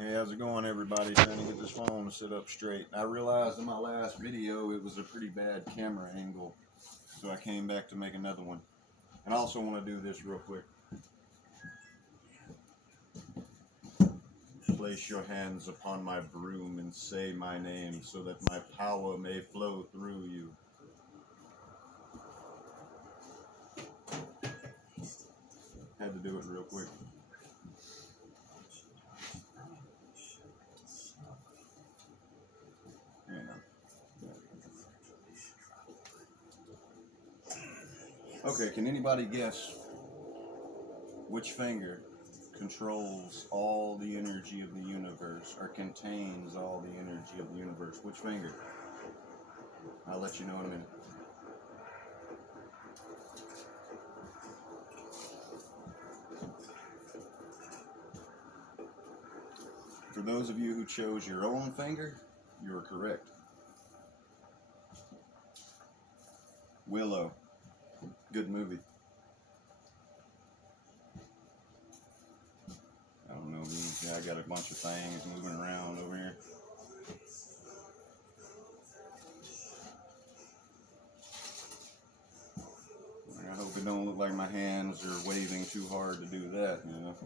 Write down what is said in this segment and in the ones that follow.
Hey, how's it going, everybody? Trying to get this phone to sit up straight. I realized in my last video it was a pretty bad camera angle, so I came back to make another one. And I also want to do this real quick. Place your hands upon my broom and say my name, so that my power may flow through you. Had to do it real quick. Okay, can anybody guess which finger controls all the energy of the universe, or contains all the energy of the universe? Which finger? I'll let you know in a minute. For those of you who chose your own finger, you are correct. Willow. Good movie. I don't know, yeah, I got a bunch of things moving around over here. I hope it don't look like my hands are waving too hard to do that, you know.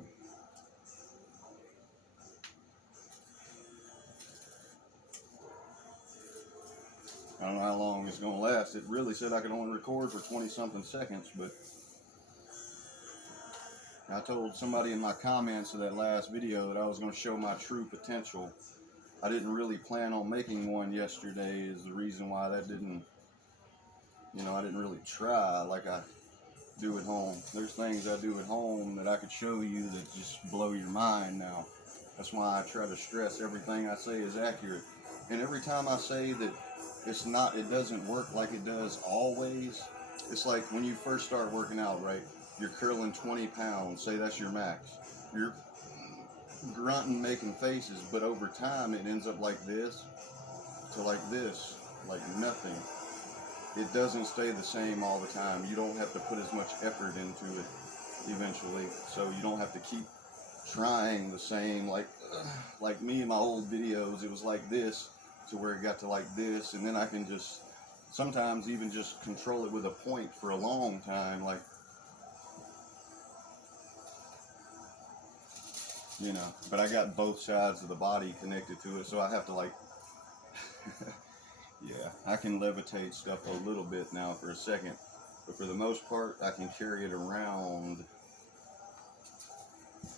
I don't know how long it's going to last. It really said I could only record for 20-something seconds, but I told somebody in my comments of that last video that I was going to show my true potential. I didn't really plan on making one yesterday is the reason why that didn't, I didn't really try like I do at home. There's things I do at home that I could show you that just blow your mind now. That's why I try to stress everything I say is accurate. And every time I say that it doesn't work like it does always, it's like when you first start working out, right? You're curling 20 pounds, say that's your max. You're grunting, making faces, but over time it ends up like this to like this, like nothing. It doesn't stay the same all the time. You don't have to put as much effort into it eventually, so you don't have to keep trying the same. Like me in my old videos, it was like this to where it got to like this, and then I can just sometimes even just control it with a point for a long time, like, but I got both sides of the body connected to it, so I have to yeah, I can levitate stuff a little bit now for a second, but for the most part I can carry it around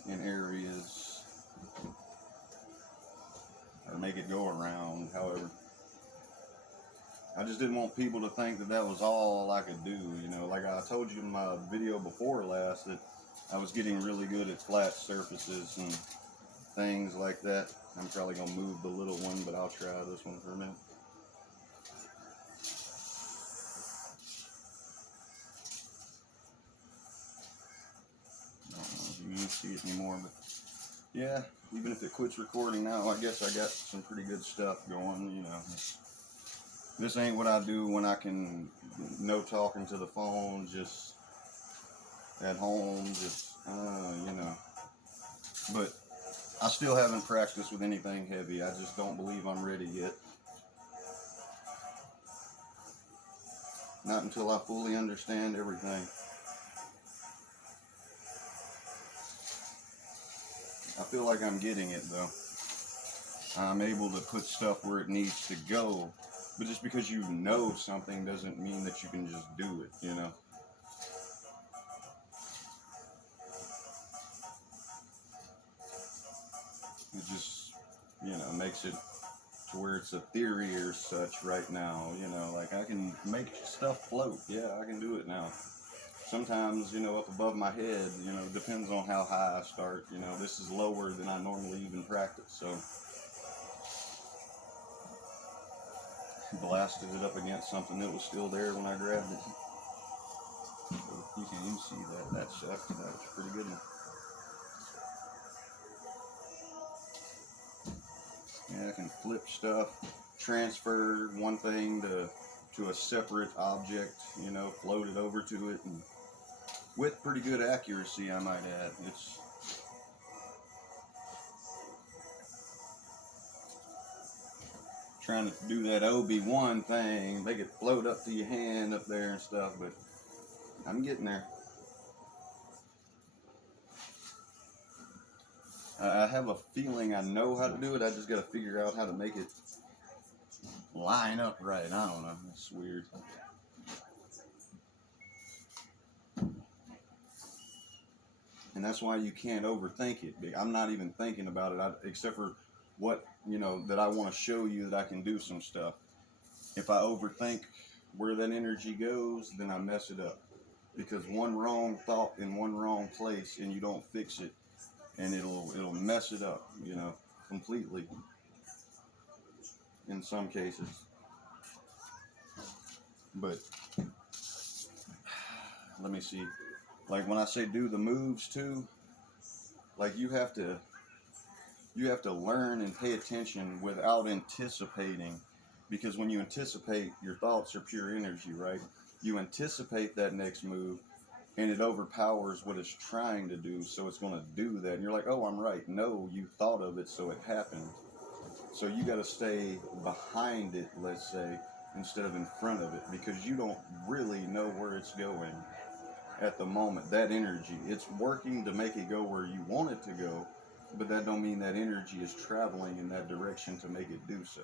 in areas, or make it go around, however. I just didn't want people to think that that was all I could do, like I told you in my video before last that I was getting really good at flat surfaces and things like that. I'm probably going to move the little one, but I'll try this one for a minute. I don't know if you can see it anymore, but yeah, even if it quits recording now, I guess I got some pretty good stuff going, This ain't what I do when I can no talking to the phone, just at home, just, But I still haven't practiced with anything heavy. I just don't believe I'm ready yet. Not until I fully understand everything. I feel like I'm getting it, though. I'm able to put stuff where it needs to go. But just because you know something doesn't mean that you can just do it, It just, makes it to where it's a theory or such right now, like I can make stuff float. Yeah, I can do it now. Sometimes, up above my head, depends on how high I start. This is lower than I normally even practice, so. Blasted it up against something that was still there when I grabbed it. So you can even see that shaft. That was a pretty good one. Yeah, I can flip stuff, transfer one thing to a separate object, float it over to it, and with pretty good accuracy, I might add. trying to do that Obi-Wan thing, make it float up to your hand up there and stuff, but I'm getting there. I have a feeling I know how to do it. I just got to figure out how to make it line up right. I don't know. It's weird. And that's why you can't overthink it. I'm not even thinking about it, except for what, that I want to show you that I can do some stuff. If I overthink where that energy goes, then I mess it up. Because one wrong thought in one wrong place and you don't fix it, and it'll mess it up, completely in some cases. But let me see. Like when I say do the moves too, like you have to learn and pay attention without anticipating, because when you anticipate, your thoughts are pure energy, right? You anticipate that next move and it overpowers what it's trying to do, so it's going to do that. And you're like, oh, I'm right. No, you thought of it, so it happened. So you got to stay behind it, let's say, instead of in front of it, because you don't really know where it's going at the moment. That energy, it's working to make it go where you want it to go, but that don't mean that energy is traveling in that direction to make it do so.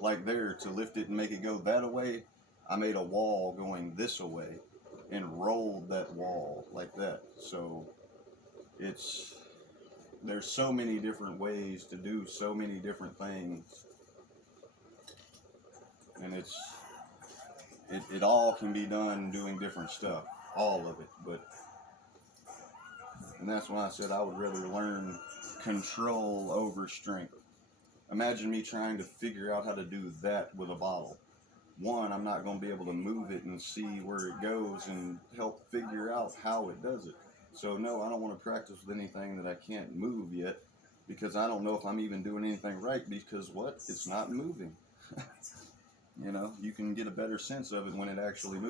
Like there, to lift it and make it go that way, I made a wall going this way and rolled that wall like that. So there's so many different ways to do so many different things, and it all can be done doing different stuff, all of it. And that's why I said I would rather learn control over strength. Imagine me trying to figure out how to do that with a bottle. One, I'm not going to be able to move it and see where it goes and help figure out how it does it. So no, I don't want to practice with anything that I can't move yet, because I don't know if I'm even doing anything right, because what? It's not moving. You can get a better sense of it when it actually moves.